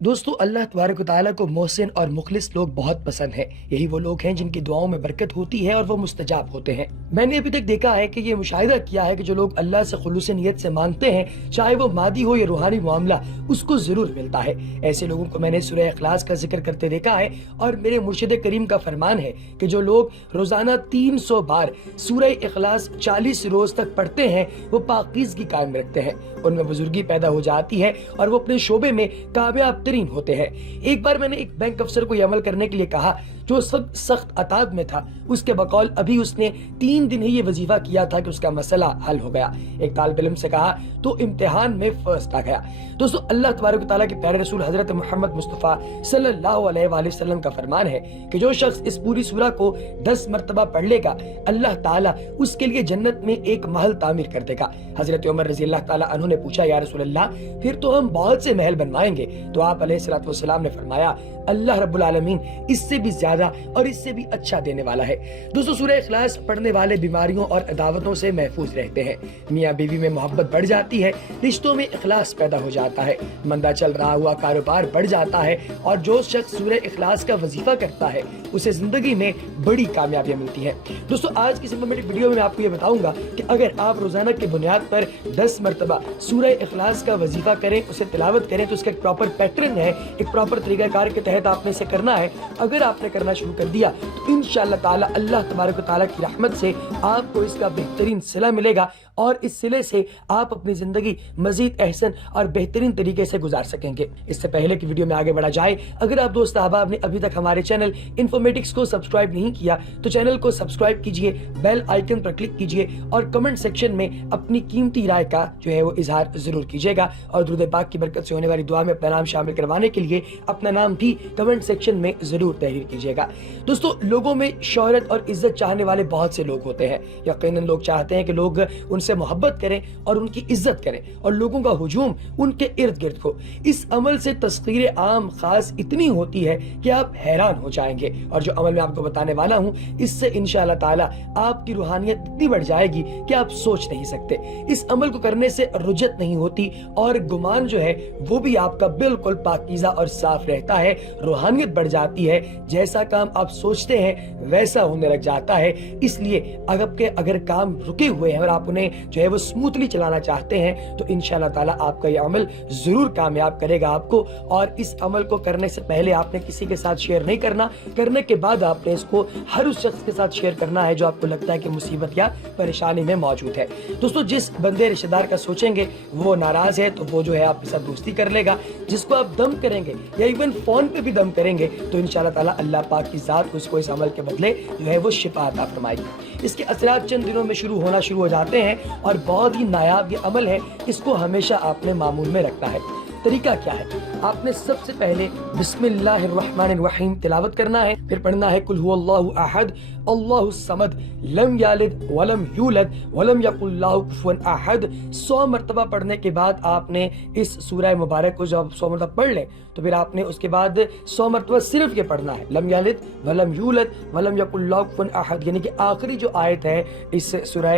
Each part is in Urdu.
دوستو اللہ تبارک و تعالیٰ کو محسن اور مخلص لوگ بہت پسند ہیں۔ یہی وہ لوگ ہیں جن کی دعاؤں میں برکت ہوتی ہے اور وہ مستجاب ہوتے ہیں۔ میں نے ابھی تک دیکھا ہے کہ یہ مشاہدہ کیا ہے کہ جو لوگ اللہ سے خلوص نیت سے مانگتے ہیں، چاہے وہ مادی ہو یا روحانی معاملہ، اس کو ضرور ملتا ہے۔ ایسے لوگوں کو میں نے سورہ اخلاص کا ذکر کرتے دیکھا ہے، اور میرے مرشد کریم کا فرمان ہے کہ جو لوگ روزانہ 300 بار سورہ اخلاص 40 روز تک پڑھتے ہیں، وہ پاکیزگی قائم رکھتے ہیں، ان میں بزرگی پیدا ہو جاتی ہے اور وہ اپنے شعبے میں کامیاب ترین ہوتے ہیں۔ ایک بار میں نے ایک بینک افسر کو یہ عمل کرنے کے لیے کہا جو سخت عتاب میں تھا، اس کے بقول ابھی اس نے 3 دن ہی یہ وظیفہ کیا تھا کہ اس کا مسئلہ حل ہو گیا۔ ایک طالب علم سے کہا تو امتحان میں فرسٹ آ گیا۔ دوستو اللہ تبارک و تعالیٰ کے پیارے رسول حضرت محمد مصطفیٰ صلی اللہ علیہ وآلہ وسلم کا فرمان ہے کہ جو شخص اس پوری سورہ کو 10 مرتبہ پڑھ لے گا، اللہ تعالیٰ اس کے لیے جنت میں ایک محل تعمیر کر دے گا۔ حضرت عمر رضی اللہ تعالیٰ عنہ نے پوچھا یا رسول اللہ پھر تو ہم بہت سے محل بنوائیں گے؟ تو آپ علیہ الصلوۃ والسلام نے فرمایا اللہ رب العالمین اس سے بھی زیادہ اور اس سے بھی اچھا دینے والا ہے۔ دوستو سورہ اخلاص پڑھنے والے بیماریوں اور عداوتوں سے محفوظ رہتے ہیں، میاں بیوی میں محبت بڑھ جاتی ہے، رشتوں میں اخلاص پیدا ہو جاتا ہے، مندہ چل رہا ہوا کاروبار بڑھ جاتا ہے، اور جو شخص سورہ اخلاص کا وظیفہ کرتا ہے اسے زندگی میں بڑی کامیابیاں ملتی ہیں۔ دوستو آج کی سمپل ویڈیو میں آپ کو یہ بتاؤں گا کہ اگر آپ روزانہ کی بنیاد پر 10 مرتبہ سورہ اخلاص کا وظیفہ کریں، اسے تلاوت کریں، تو اس کا ایک پراپر پیٹرن ہے، ایک پراپر طریقہ کار کے تحت آپ نے اسے کرنا ہے۔ اگر آپ نے کرنا شروع کر دیا تو انشاءاللہ تعالی اللہ تبارک و تعالیٰ کی رحمت سے آپ کو اس کا بہترین صلہ ملے گا، اور اس صلے سے آپ اپنی زندگی مزید احسن اور بہترین طریقے سے گزار سکیں گے۔ اس سے پہلے کہ ویڈیو میں آگے بڑھا جائے، اگر آپ دوست احباب نے ابھی تک ہمارے چینل انفارمیٹکس کو سبسکرائب نہیں کیا تو چینل کو سبسکرائب کیجئے، بیل آئیکن پر کلک کیجئے، اور کمنٹ سیکشن میں اپنی قیمتی رائے کا جو ہے وہ اظہار ضرور کیجئے گا، اور درود پاک کی برکت سے ہونے والی دعا میں اپنا نام شامل کروانے کے لیے اپنا نام بھی کمنٹ سیکشن میں ضرور تحریر کیجئے گا۔ دوستو لوگوں میں شہرت اور عزت چاہنے والے بہت سے لوگ ہوتے ہیں، یقیناً لوگ چاہتے ہیں کہ لوگ ان سے محبت کریں اور ان کی عزت کریں، اور لوگوں کا ہجوم ان کے ارد گرد ہو۔ اس عمل سے تسخیر عام خاص اتنی ہوتی ہے کہ آپ حیران ہو جائیں گے، اور جو عمل میں آپ کو بتانے والا ہوں اس سے انشاءاللہ تعالی آپ کی روحانیت اتنی بڑھ جائے گی کہ آپ سوچ نہیں سکتے۔ اس عمل کو کرنے سے رجت نہیں ہوتی، اور گمان جو ہے وہ بھی آپ کا بالکل پاکیزہ اور صاف رہتا ہے، روحانیت بڑھ جاتی ہے، جیسا کام آپ سوچتے ہیں ویسا ہونے لگ جاتا ہے۔ اس لیے اگر کام رکے ہوئے ہیں اور آپ انہیں جو ہے وہ اسموتھلی چلانا چاہتے ہیں تو انشاءاللہ تعالیٰ آپ کا یہ عمل ضرور کامیاب کرے گا آپ کو۔ اور اس عمل کو کرنے سے پہلے آپ نے کسی کے ساتھ شیئر نہیں کرنا، کرنے کے بعد آپ نے اس کو ہر اس شخص کے ساتھ شیئر کرنا ہے جو آپ کو لگتا ہے کہ مصیبت یا پریشانی میں موجود ہے۔ دوستو جس بندے رشتہ دار کا سوچیں گے وہ ناراض ہے تو وہ جو ہے آپ کے ساتھ دوستی کر لے گا، جس کو آپ دم کریں گے یا ایون فون پہ بھی دم کریں گے تو انشاءاللہ تعالیٰ اللہ پاک کی ذات اس کو اس عمل کے بدلے جو ہے وہ شفا عطا فرمائے گی۔ اس کے اثرات چند دنوں میں شروع ہو جاتے ہیں، اور بہت ہی نایاب یہ عمل ہے، اس کو ہمیشہ آپ نے معمول میں رکھنا ہے۔ طریقہ کیا ہے؟ آپ نے سب سے پہلے بسم اللہ الرحمن الرحیم تلاوت کرنا ہے، پھر پڑھنا ہے قل هو اللہ احد اللہ الصمد لم یلد ولم یولد ولم یکن لہ کفوا احد۔ 100 مرتبہ پڑھنے کے بعد آپ نے اس سورہ مبارک کو جب 100 مرتبہ پڑھ لیں تو پھر آپ نے اس کے بعد 100 مرتبہ صرف یہ پڑھنا ہے لم یلد ولم یولد ولم یکن لہ کفوا احد، یعنی کہ آخری جو آیت ہے اس سورہ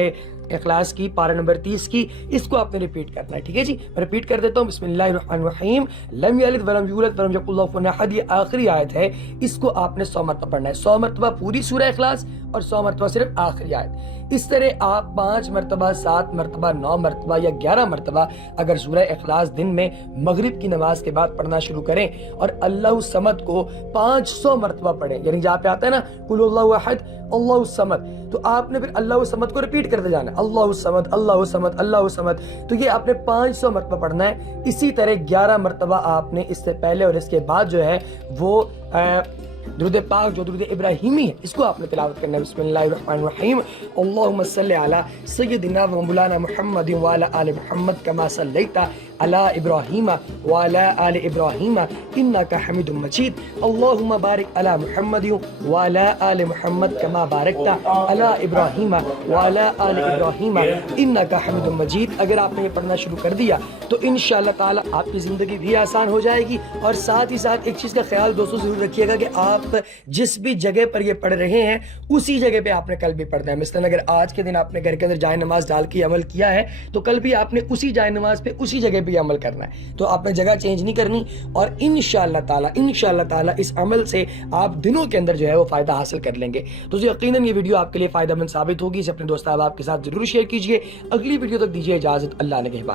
اخلاص کی پارہ نمبر 30 کی، اس کو آپ نے ریپیٹ کرنا ہے۔ ٹھیک ہے جی، میں ریپیٹ کر دیتا ہوں بسم اللہ الرحمن الرحیم لم یلد ولم یولد ولم یکن لہ کفوا احد، یہ آخری آیت ہے، اس کو آپ نے 100 مرتبہ پڑھنا ہے، 100 مرتبہ پوری سورہ اخلاص اور 100 مرتبہ صرف آخری آیت۔ اس طرح آپ 5 مرتبہ 7 مرتبہ 9 مرتبہ یا 11 مرتبہ اگر سورہ اخلاص دن میں مغرب کی نماز کے بعد پڑھنا شروع کریں، اور اللہ الصمد کو 500 مرتبہ پڑھیں، یعنی جہاں پہ آتا ہے نا قل اللہ احد اللہ الصمد، تو آپ نے پھر اللہ الصمد کو ریپیٹ کرتے جانا ہے اللہ الصمد اللہ الصمد اللہ الصمد، تو یہ آپ نے 500 مرتبہ پڑھنا ہے۔ اسی طرح 11 مرتبہ آپ نے اس سے پہلے اور اس کے بعد جو ہے وہ درود پاک جو درود ابراہیمی ہے اس کو آپ نے تلاوت کرنا ہے بسم اللہ الرحمن الرحیم اللہم صلی علی سیدنا و مولانا محمد وعلی آل محمد کما صلیت علی ابراہیم وعلی آل ابراہیم انک حمید مجید اللہم بارک علی محمد وعلی آل محمد کما بارکت علی ابراہیم وعلی آل ابراہیم انک حمید مجید۔ اگر آپ نے یہ پڑھنا شروع کر دیا تو انشاءاللہ تعالی آپ کی زندگی بھی آسان ہو جائے گی، اور ساتھ ہی ساتھ ایک چیز کا خیال دوستوں ضرور رکھیے گا کہ آپ جس بھی جگہ پر یہ پڑھ رہے ہیں اسی جگہ پہ آپ نے کل بھی پڑھنا ہے۔ مثلاً اگر آج کے دن آپ نے گھر کے اندر جائے نماز ڈال کے عمل کیا ہے تو کل بھی آپ نے اسی جائے نماز پہ اسی جگہ پہ یہ عمل کرنا ہے. تو آپ نے جگہ چینج نہیں کرنی, اور انشاءاللہ تعالی اس عمل سے آپ دنوں کے اندر جو ہے وہ فائدہ حاصل کر لیں گے. تو یقیناً یہ ویڈیو آپ کے لیے فائدہ مند ثابت ہوگی. اسے اپنے دوست احباب کے ساتھ ضرور شیئر کیجئے. اگلی ویڈیو تک دیجیے اجازت. اللہ نگہبان.